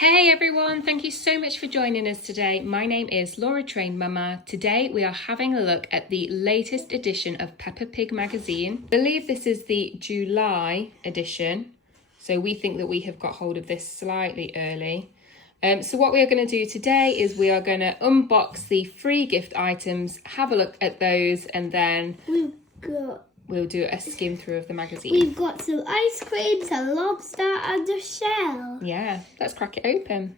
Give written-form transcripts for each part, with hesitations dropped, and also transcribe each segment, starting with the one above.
Hey everyone, thank you so much for joining us today. My name is Laura Train Mama. Today we are having a look at the latest edition of Peppa Pig Magazine. I believe this is the July edition, so we think that we have got hold of this slightly early. So what we are going to do today is we are going to unbox the free gift items, have a look at those, and then we'll do a skim through of the magazine. We've got some ice creams, a lobster and a shell. Yeah, let's crack it open.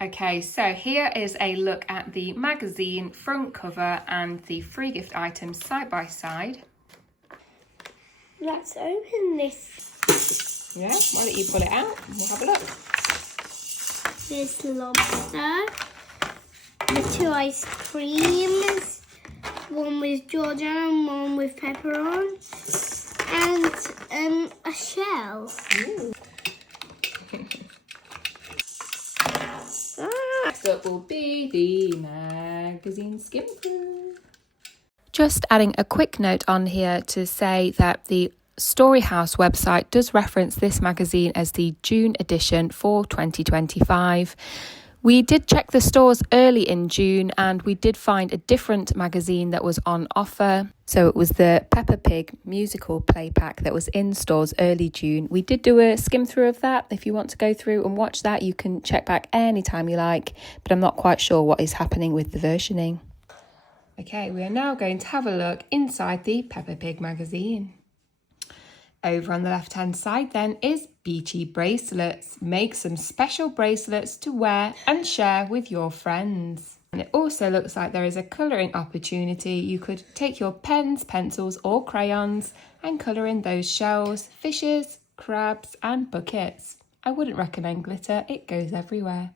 Okay, so here is a look at the magazine front cover and the free gift items side by side. Let's open this. Yeah, why don't you pull it out and we'll have a look. This lobster, the two ice creams. One with Georgia and one with pepper on, and a shell. Next up will be the magazine skim through. Just adding a quick note on here to say that the Storyhouse website does reference this magazine as the June edition for 2025. We did check the stores early in June and we did find a different magazine that was on offer. So it was the Peppa Pig musical play pack that was in stores early June. We did do a skim through of that. If you want to go through and watch that, you can check back anytime you like, but I'm not quite sure what is happening with the versioning. Okay, we are now going to have a look inside the Peppa Pig magazine. Over on the left-hand side then is Beachy bracelets. Make some special bracelets to wear and share with your friends. And it also looks like there is a colouring opportunity. You could take your pens, pencils or crayons and colour in those shells, fishes, crabs and buckets. I wouldn't recommend glitter, it goes everywhere.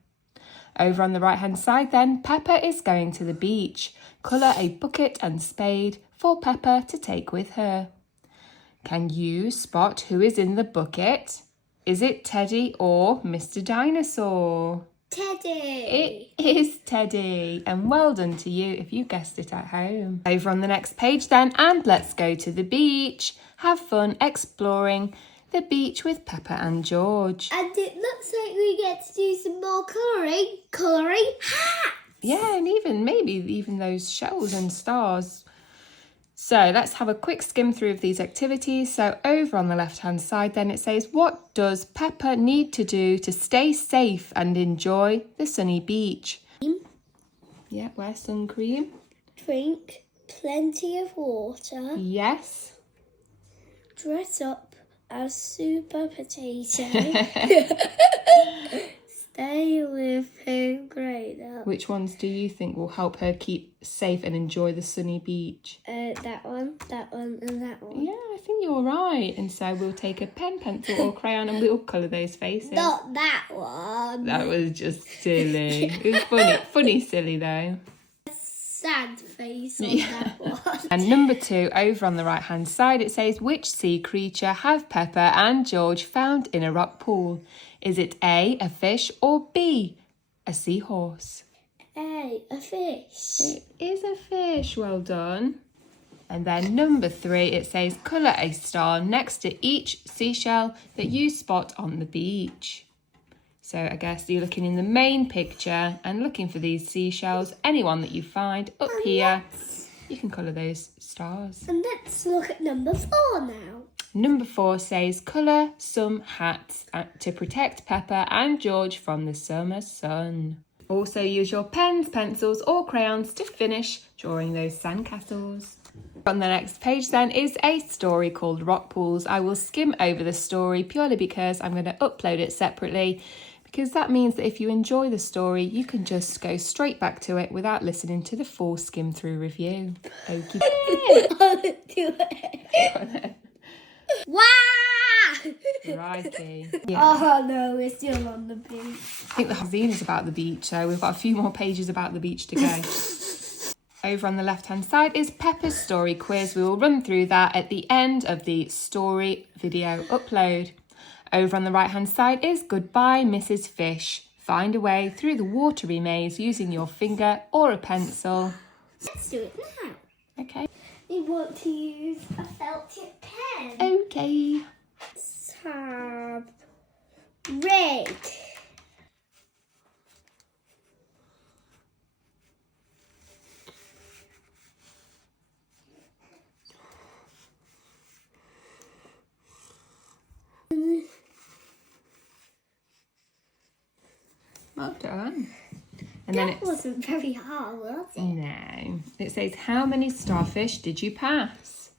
Over on the right-hand side then, Peppa is going to the beach. Colour a bucket and spade for Peppa to take with her. Can you spot who is in the bucket? Is it Teddy or Mr. Dinosaur? Teddy! It is Teddy, and well done to you if you guessed it at home. Over on the next page then, and let's go to the beach. Have fun exploring the beach with Peppa and George. And it looks like we get to do some more colouring hats! Yeah, and even those shells and stars. So let's have a quick skim through of these activities. So over on the left-hand side then it says, what does Peppa need to do to stay safe and enjoy the sunny beach? Yeah, wear sun cream. Drink plenty of water. Yes. Dress up as Super Potato. Stay with him great up. Which ones do you think will help her keep safe and enjoy the sunny beach? That one, and that one. Yeah, I think you're right. And so we'll take a pen, pencil or crayon and we'll colour those faces. Not that one. That was just silly. It was funny silly though. Sad face on that one. And number 2, over on the right hand side, it says, which sea creature have Peppa and George found in a rock pool? Is it A, a fish, or B, a seahorse? A fish. It is a fish, well done. And then number 3, it says, colour a star next to each seashell that you spot on the beach. So I guess you're looking in the main picture and looking for these seashells. Anyone that you find up here, you can colour those stars. And let's look at number 4 now. Number 4 says, colour some hats to protect Peppa and George from the summer sun. Also use your pens, pencils or crayons to finish drawing those sandcastles. On the next page then is a story called Rock Pools. I will skim over the story purely because I'm going to upload it separately, because that means that if you enjoy the story, you can just go straight back to it without listening to the full skim through review. Okay. I'll do it. Wow! Righty. Yeah. Oh no, we're still on the beach. I think the magazine is about the beach, so we've got a few more pages about the beach to go. Over on the left-hand side is Peppa's story quiz. We will run through that at the end of the story video upload. Over on the right-hand side is Goodbye, Mrs. Fish. Find a way through the watery maze using your finger or a pencil. Let's do it now. Okay. We want to use a felt tip pen. Okay. Tab. Red. Well done. And That wasn't very hard, was it? No. It says, how many starfish did you pass?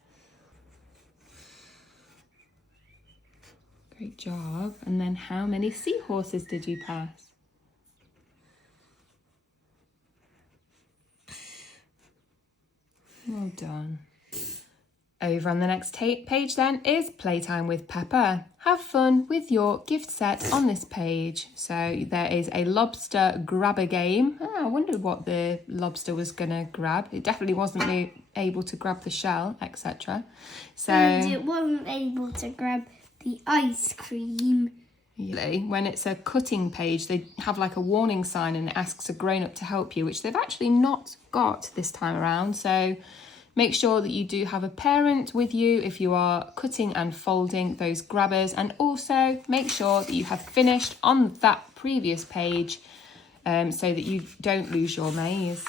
Great job. And then how many seahorses did you pass? Well done. Over on the next page then is Playtime with Peppa. Have fun with your gift set on this page. So there is a lobster grabber game. I wondered what the lobster was going to grab. It definitely wasn't able to grab the shell, etc. So And it wasn't able to grab the ice cream. When it's a cutting page, they have like a warning sign and it asks a grown-up to help you, which they've actually not got this time around. So make sure that you do have a parent with you if you are cutting and folding those grabbers, and also make sure that you have finished on that previous page so that you don't lose your maze.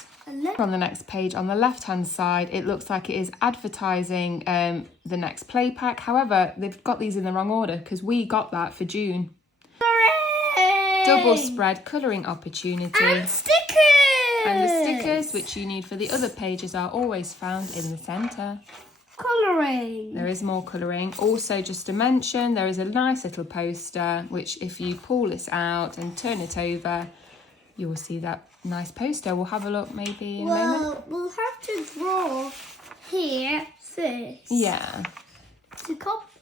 On the next page, on the left-hand side, it looks like it is advertising the next play pack. However, they've got these in the wrong order because we got that for June. Hooray! Double spread colouring opportunity. And stickers! And the stickers, which you need for the other pages, are always found in the centre. Colouring. There is more colouring. Also, just to mention, there is a nice little poster, which if you pull this out and turn it over, you will see that nice poster. We'll have a look maybe in a moment. Well, we'll have to draw here first. Yeah.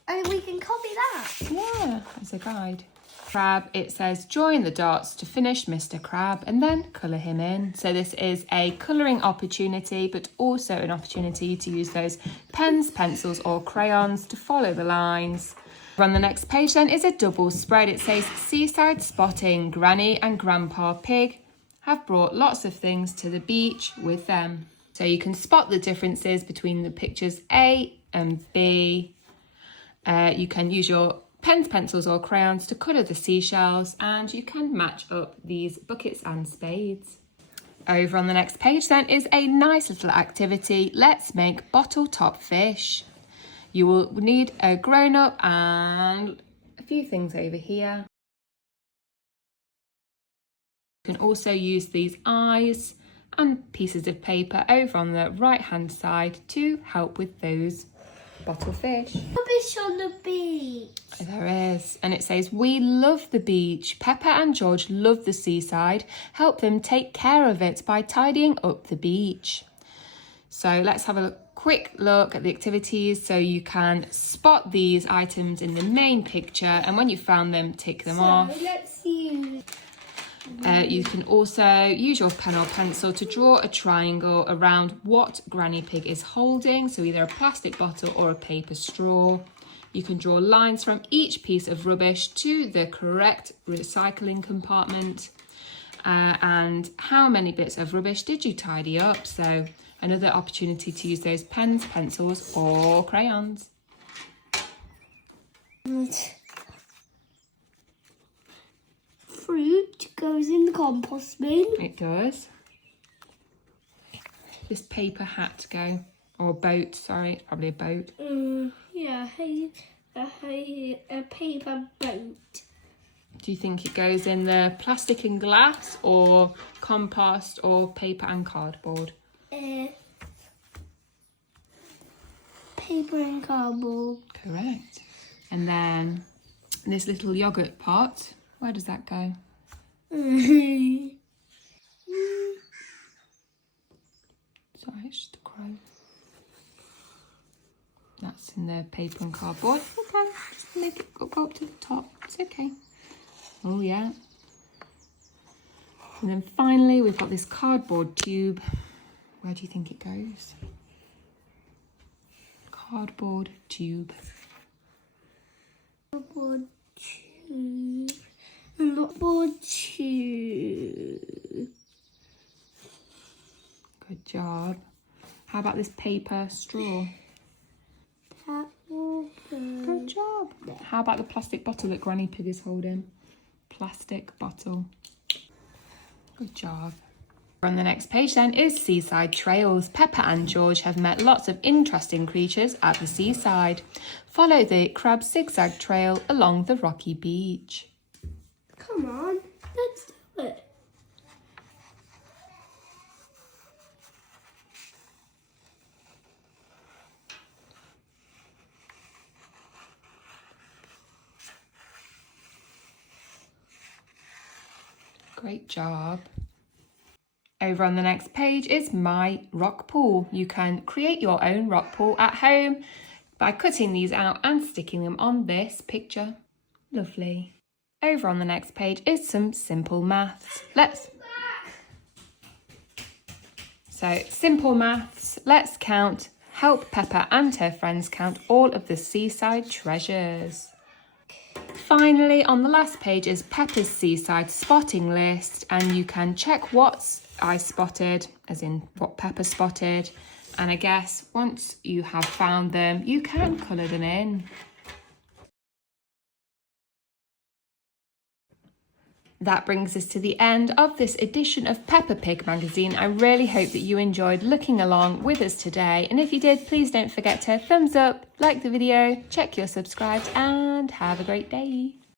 And we can copy that. Yeah, as a guide. Crab, it says join the dots to finish Mr. Crab and then colour him in. So this is a colouring opportunity, but also an opportunity to use those pens, pencils or crayons to follow the lines. On the next page then is a double spread. It says seaside spotting. Granny and Grandpa Pig have brought lots of things to the beach with them. So you can spot the differences between the pictures A and B. You can use your pens, pencils or crayons to colour the seashells, and you can match up these buckets and spades. Over on the next page then is a nice little activity. Let's make bottle top fish. You will need a grown-up and a few things over here. You can also use these eyes and pieces of paper over on the right hand side to help with those bottle fish. Rubbish on the beach. There is, and it says we love the beach. Peppa and George love the seaside. Help them take care of it by tidying up the beach. So let's have a quick look at the activities so you can spot these items in the main picture, and when you've found them, tick them off. Let's use. You can also use your pen or pencil to draw a triangle around what Granny Pig is holding, so either a plastic bottle or a paper straw. You can draw lines from each piece of rubbish to the correct recycling compartment. And how many bits of rubbish did you tidy up? So another opportunity to use those pens, pencils or crayons. Fruit goes in the compost bin. It does. This paper hat to go, or a boat, sorry, it's probably a boat. Yeah, a paper boat. Do you think it goes in the plastic and glass or compost or paper and cardboard? Paper and cardboard. Correct. And then this little yoghurt pot, where does that go? Sorry, it's just a crow. That's in the paper and cardboard. Okay, just make it go up to the top. It's okay. Oh yeah. And then finally we've got this cardboard tube. Where do you think it goes? Cardboard tube. Cardboard tube. Cardboard tube. Good job. How about this paper straw? That will go. Good job. How about the plastic bottle that Granny Pig is holding? Plastic bottle. Good job. On the next page then is Seaside Trails. Peppa and George have met lots of interesting creatures at the seaside. Follow the crab zigzag trail along the rocky beach. Come on, let's do it. Great job. Over on the next page is My Rock Pool. You can create your own rock pool at home by cutting these out and sticking them on this picture. Lovely. Over on the next page is some simple maths. Simple maths. Let's count. Help Peppa and her friends count all of the seaside treasures. Finally, on the last page is Peppa's seaside spotting list, and you can check what I spotted, as in what Peppa spotted. And I guess once you have found them, you can colour them in. That brings us to the end of this edition of Peppa Pig Magazine. I really hope that you enjoyed looking along with us today. And if you did, please don't forget to thumbs up, like the video, check you're subscribed, and have a great day.